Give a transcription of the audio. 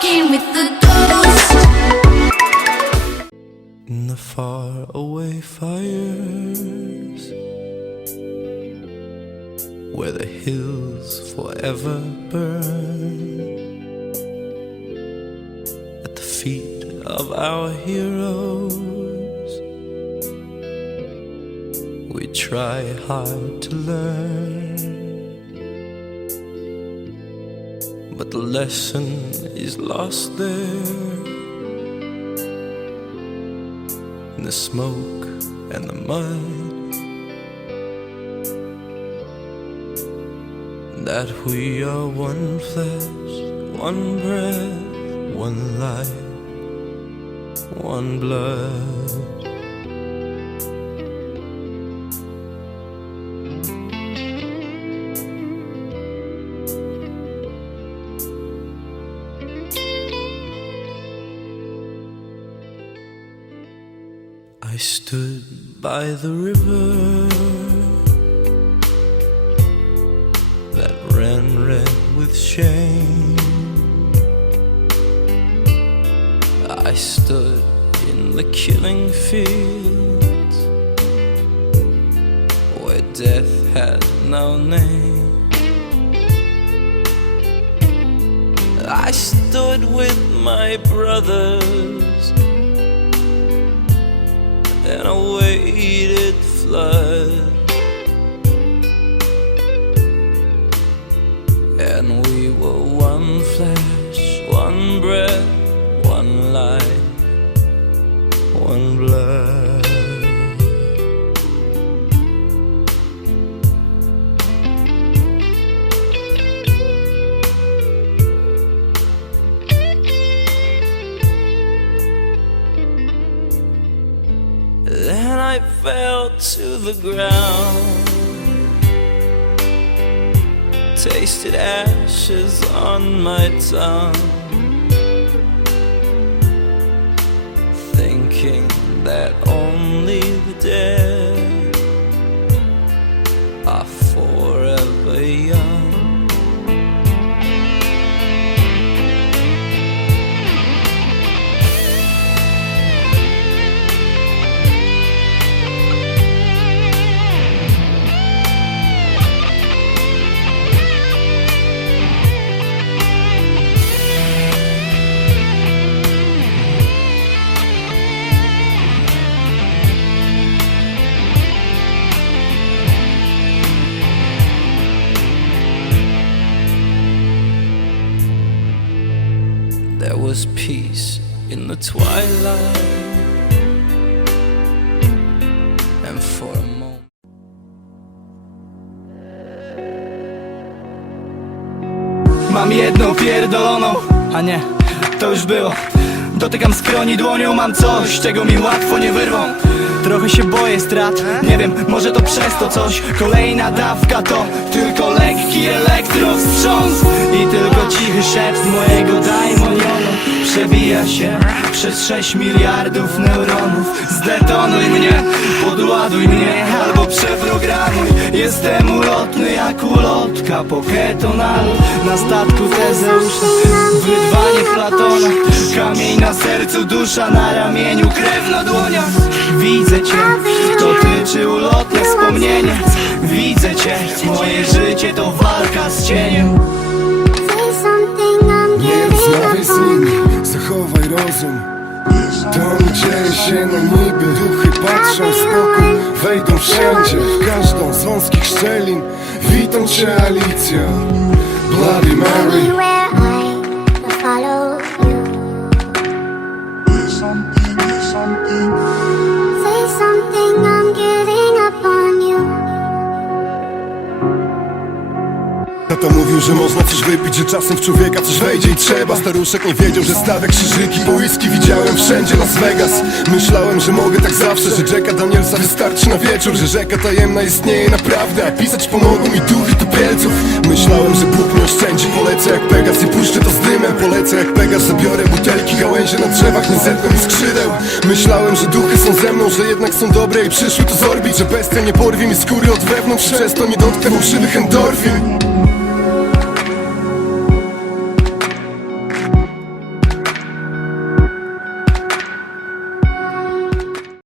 walking with the ghost. In the far away fires, where the hills forever burn, at the feet of our heroes, we try hard to learn, but the lesson is lost there, in the smoke and the mud, that we are one flesh, one breath, one life, one blood. I stood by the river that ran red with shame. I stood in the killing fields where death had no name. I stood with my brothers and awaited flood, and we were one flesh, one breath, one life, one blood. Then I fell to the ground, tasted ashes on my tongue, thinking that only the dead are forever young. There was peace in the twilight, and for a moment mam jedną pierdoloną, a nie, to już było. Dotykam skroni dłonią, mam coś, czego mi łatwo nie wyrwą. Trochę się boję strat, nie wiem, może to przez to coś. Kolejna dawka to tylko lekki elektrowstrząs i tylko cichy szept mojego daimonionu przebija się przez 6 miliardów neuronów. Zdetonuj mnie, podładuj mnie albo przeprogramuj. Jestem ulotny jak ulotka po ketonalu na statku Tezeusza. Wydwanie Platona, kamień na sercu, dusza na ramieniu, krew na dłoniach. Widzę cię, to ty czy ulotne wspomnienie. Widzę cię, moje życie to walka z cieniem. Nie rozmawiaj z nimi, zachowaj rozum. To nie dzieje się na niby, duchy patrzą w spokój. Wejdą wszędzie, w każdą z wąskich szczelin. Witam cię Alicja, Bloody Mary. Tata mówił, że można coś wypić, że czasem w człowieka coś wejdzie i trzeba. Staruszek nie wiedział, że stawia krzyżyki, po whisky widziałem wszędzie Las Vegas. Myślałem, że mogę tak zawsze, że Jacka Danielsa wystarczy na wieczór, że rzeka tajemna istnieje naprawdę, a pisać pomogą mi duchy topielców. Myślałem, że Bóg mnie oszczędzi, polecę jak Pegas i puszczę to z dymem. Polecę jak Pegas, zabiorę butelki, gałęzie na drzewach nie zetną mi skrzydeł. Myślałem, że duchy są ze mną, że jednak są dobre i przyszły tu zorbić, że bestia nie porwie mi skóry od wewnątrz, przez to nie dotknę fałszywych endorfin.